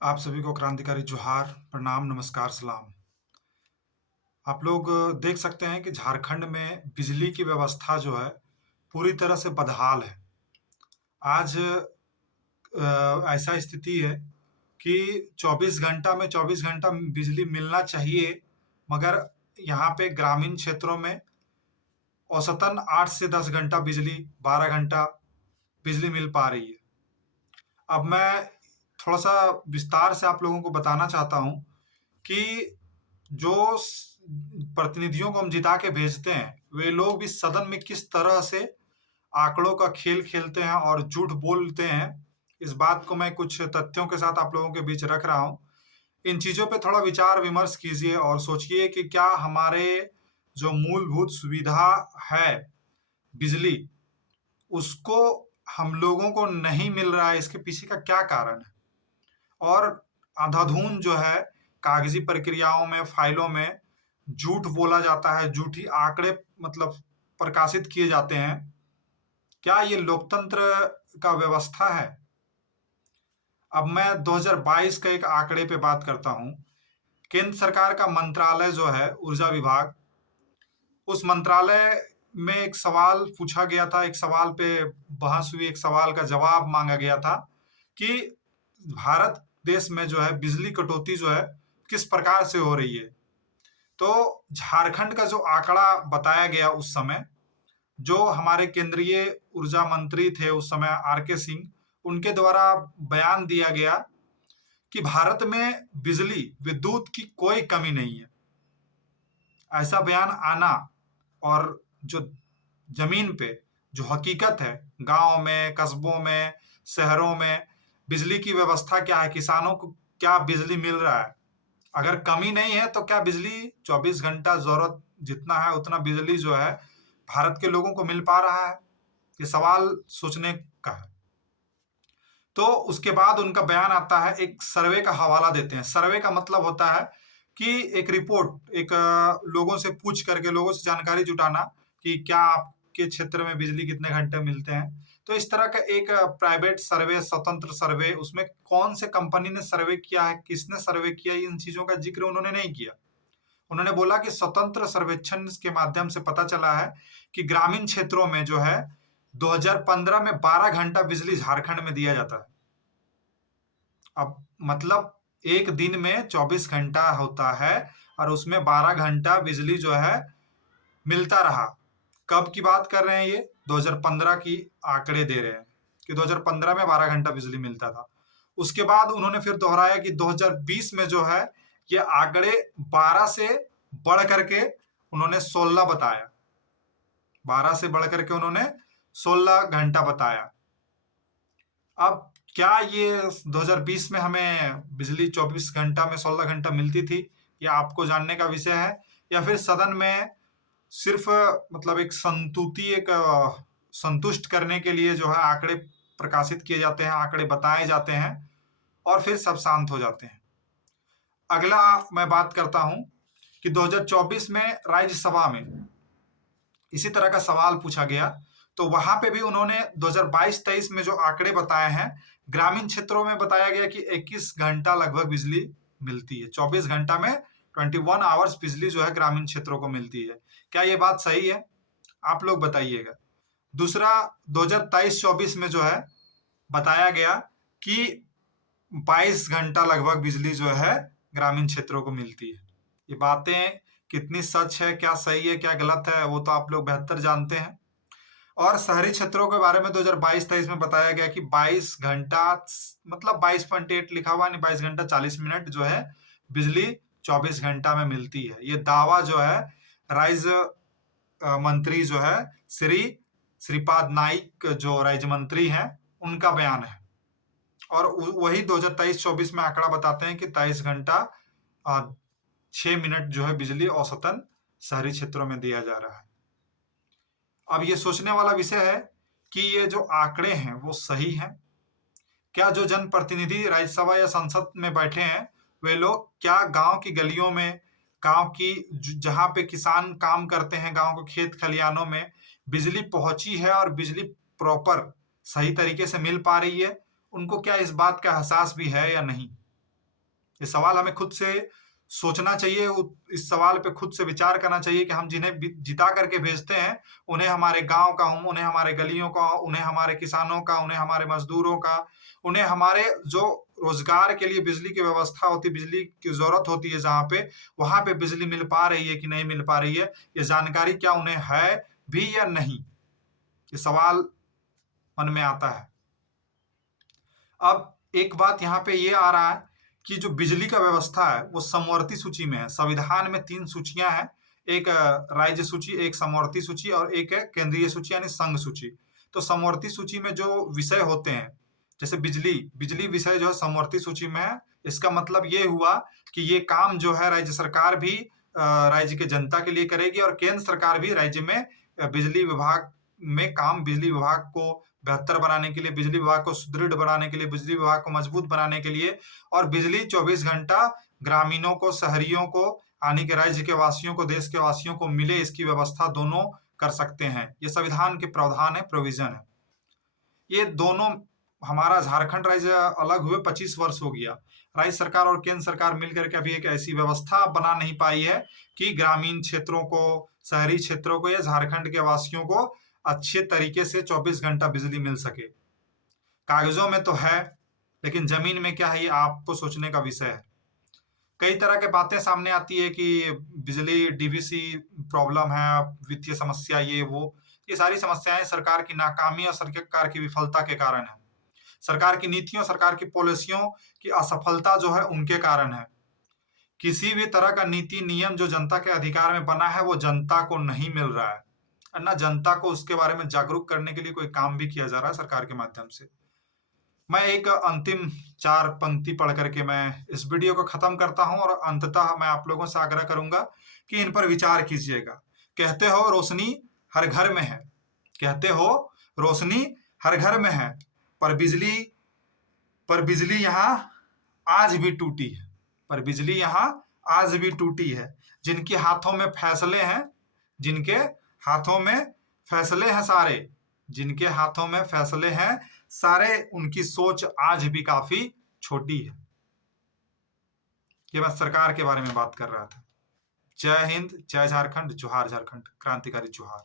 आप सभी को क्रांतिकारी जोहार, प्रणाम, नमस्कार, सलाम। आप लोग देख सकते हैं कि झारखंड में बिजली की व्यवस्था जो है, पूरी तरह से बदहाल है। आज ऐसा स्थिति है कि 24 घंटा में 24 घंटा बिजली मिलना चाहिए, मगर यहाँ पे ग्रामीण क्षेत्रों में औसतन 8 से 10 घंटा बिजली, 12 घंटा बिजली मिल पा रही है। अब मैं थोड़ा-सा विस्तार से आप लोगों को बताना चाहता हूँ कि जो प्रतिनिधियों को हम जिता के भेजते हैं, वे लोग भी सदन में किस तरह से आंकड़ों का खेल खेलते हैं और झूठ बोलते हैं, इस बात को मैं कुछ तथ्यों के साथ आप लोगों के बीच रख रहा हूँ। इन चीज़ों पे थोड़ा विचार-विमर्श कीजिए और सोचिए कि क्या हमारे जो मूलभूत सुविधा है, बिजली, उसको हम लोगों को नहीं मिल रहा है, इसके पीछे का क्या कारण है? और अंधाधुंध जो है, कागज़ी प्रक्रियाओं में, फ़ाइलों में झूठ बोला जाता है, झूठी आंकड़े मतलब प्रकाशित किए जाते हैं। क्या ये लोकतंत्र का व्यवस्था है? अब मैं 2022 के एक आंकड़े पे बात करता हूँ। केंद्र सरकार का मंत्रालय जो है, ऊर्जा विभाग, उस मंत्रालय में एक सवाल पूछा गया था, एक सवाल पे बहस हुई, एक सवाल का जवाब माँगा गया था कि भारत देश में जो है बिजली कटौती जो है, किस प्रकार से हो रही है। तो झारखंड का जो आंकड़ा बताया गया उस समय, जो हमारे केंद्रीय ऊर्जा मंत्री थे उस समय आर.के. सिंह, उनके द्वारा बयान दिया गया कि भारत में बिजली, विद्युत की कोई कमी नहीं है। ऐसा बयान आना और जो ज़मीन पे जो हकीकत है, गाँव में, कस्बों में, शहरों में बिजली की व्यवस्था क्या है, किसानों को क्या बिजली मिल रहा है? अगर कमी नहीं है तो क्या बिजली 24 घंटा ज़रूरत जितना है उतना बिजली जो है भारत के लोगों को मिल पा रहा है? ये सवाल सोचने का है। तो उसके बाद उनका बयान आता है, एक सर्वे का हवाला देते हैं। सर्वे का मतलब होता है कि एक रिपोर्ट, एक लोगों से पूछ करके, लोगों से जानकारी जुटाना कि क्या आपके क्षेत्र में बिजली कितने घंटे मिलते हैं। तो इस तरह का एक प्राइवेट सर्वे, स्वतंत्र सर्वे, उसमें कौन से कंपनी ने सर्वे किया है, किसने सर्वे किया है, इन चीज़ों का ज़िक्र उन्होंने नहीं किया। उन्होंने बोला कि स्वतंत्र सर्वेक्षण के माध्यम से पता चला है कि ग्रामीण क्षेत्रों में जो है 2015 में 12 घंटा बिजली झारखंड में दिया जाता है। अब मतलब एक दिन में 24 घंटा होता है और उसमें 12 घंटा बिजली जो है मिलता रहा। कब की बात कर रहे हैं ये? 2015 की आंकड़े दे रहे हैं कि 2015 में 12 घंटा बिजली मिलता था। उसके बाद उन्होंने फिर दोहराया कि 2020 में जो है ये आंकड़े 12 से बढ़ करके उन्होंने 16 बताया। 12 से बढ़ करके उन्होंने 16 घंटा बताया। अब क्या ये 2020 में हमें बिजली 24 घंटा में 16 घंटा मिलती थी? ये आपको जानने का विषय है, या फिर सदन में सिर्फ मतलब एक संतुष्ट करने के लिए जो है आंकड़े प्रकाशित किए जाते हैं, आंकड़े बताए जाते हैं और फिर सब शांत हो जाते हैं। अगला मैं बात करता हूँ कि 2024 में राज्यसभा में इसी तरह का सवाल पूछा गया, तो वहाँ पे भी उन्होंने 2022-23 में जो आंकड़े बताए हैं, ग्रामीण क्षेत्रों में बताया गया कि 21 घंटा लगभग बिजली मिलती है। 24 घंटा में 21 आवर्स बिजली जो है ग्रामीण क्षेत्रों को मिलती है। क्या ये बात सही है? आप लोग बताइएगा। दूसरा, 2023-24 में जो है बताया गया कि 22 घंटा लगभग बिजली जो है ग्रामीण क्षेत्रों को मिलती है। ये बातें कितनी सच है, क्या सही है, क्या गलत है, वो तो आप लोग बेहतर जानते हैं। और शहरी क्षेत्रों के बारे में 2022-23 में बताया गया कि 22 घंटा मतलब 22.8 लिखा हुआ, नहीं 22 घंटा 40 मिनट जो है बिजली 24 घंटा में मिलती है। ये दावा जो है राज्य मंत्री जो है श्रीपाद नाइक जो राज्य मंत्री हैं, उनका बयान है। और वही 2023-24 में आंकड़ा बताते हैं कि 23 घंटा 6 मिनट जो है बिजली औसतन शहरी क्षेत्रों में दिया जा रहा है। अब ये सोचने वाला विषय है कि ये जो आंकड़े हैं वो सही हैं? क्या जो जनप्रतिनिधि राज्यसभा या संसद में बैठे हैं, वे लोग क्या गांव की गलियों में, गांव की जहां पे किसान काम करते हैं, गांव के खेत खलिहानों में बिजली पहुंची है और बिजली प्रॉपर सही तरीके से मिल पा रही है? उनको क्या इस बात का एहसास भी है या नहीं? ये सवाल हमें खुद से सोचना चाहिए, इस सवाल पे खुद से विचार करना चाहिए कि हम जिन्हें जिता करके भेजते हैं, उन्हें हमारे गाँव का, उन्हें हमारे गलियों का, उन्हें हमारे किसानों का, उन्हें हमारे मज़दूरों का, उन्हें हमारे जो रोज़गार के लिए बिजली की व्यवस्था होती है, बिजली की ज़रूरत होती है जहाँ पे, वहाँ पे बिजली मिल पा रही है कि नहीं मिल पा रही है, ये जानकारी क्या उन्हें है भी या नहीं? ये सवाल मन में आता है। अब एक बात यहाँ पे ये आ रहा है कि जो बिजली का व्यवस्था है, वो समवर्ती सूची में है। संविधान में 3 सूचियाँ हैं, एक राज्य सूची, एक समवर्ती सूची और एक है केंद्रीय सूची यानी संघ सूची। तो समवर्ती सूची में जो विषय होते हैं, जैसे बिजली, बिजली विषय जो है समवर्ती सूची में है। इसका मतलब ये हुआ कि ये काम जो है राज्य सरकार भी राज्य के जनता के लिए करेगी और केंद्र सरकार भी राज्य में बिजली विभाग में काम, बिजली विभाग को बेहतर बनाने के लिए, बिजली विभाग को सुदृढ़ बनाने के लिए, बिजली विभाग को मजबूत बनाने के लिए और बिजली 24 घंटा ग्रामीणों को, शहरियों को, यानी कि राज्य के वासियों को, देश के वासियों को मिले, इसकी व्यवस्था दोनों कर सकते हैं। ये संविधान के प्रावधान है, प्रोविजन है। ये दोनों, हमारा झारखंड राज्य अलग हुए 25 वर्ष हो गया। राज्य सरकार और केंद्र सरकार मिलकर के अभी एक ऐसी व्यवस्था बना नहीं पाई है कि ग्रामीण क्षेत्रों को, शहरी क्षेत्रों को या झारखंड के वासियों को अच्छे तरीके से 24 घंटा बिजली मिल सके। कागजों में तो है, लेकिन जमीन में क्या है, ये आपको सोचने का विषय है। कई तरह की बातें सामने आती है कि बिजली डीवीसी प्रॉब्लम है, वित्तीय समस्या, ये वो। ये सारी समस्याएं सरकार की नाकामी और सरकार की विफलता के कारण है। सरकार की नीतियों, सरकार की पॉलिसियों की असफलता जो है उनके कारण है। किसी भी तरह का नीति नियम जो जनता के अधिकार में बना है, वो जनता को नहीं मिल रहा है, और ना जनता को उसके बारे में जागरूक करने के लिए कोई काम भी किया जा रहा है सरकार के माध्यम से। मैं एक अंतिम 4 पंक्ति पढ़ करके मैं इस वीडियो को खत्म करता हूं और अंततः मैं आप लोगों से आग्रह करूंगा कि इन पर विचार कीजिएगा। कहते हो रोशनी हर घर में है, कहते हो रोशनी हर घर में है, पर बिजली यहाँ आज भी टूटी है, पर बिजली यहाँ आज भी टूटी है। जिनके हाथों में फैसले हैं, जिनके हाथों में फैसले हैं सारे, जिनके हाथों में फैसले हैं सारे, उनकी सोच आज भी काफी छोटी है। ये मैं सरकार के बारे में बात कर रहा था। जय हिंद, जय झारखंड, जोहार झारखंड, क्रांतिकारी जोहार।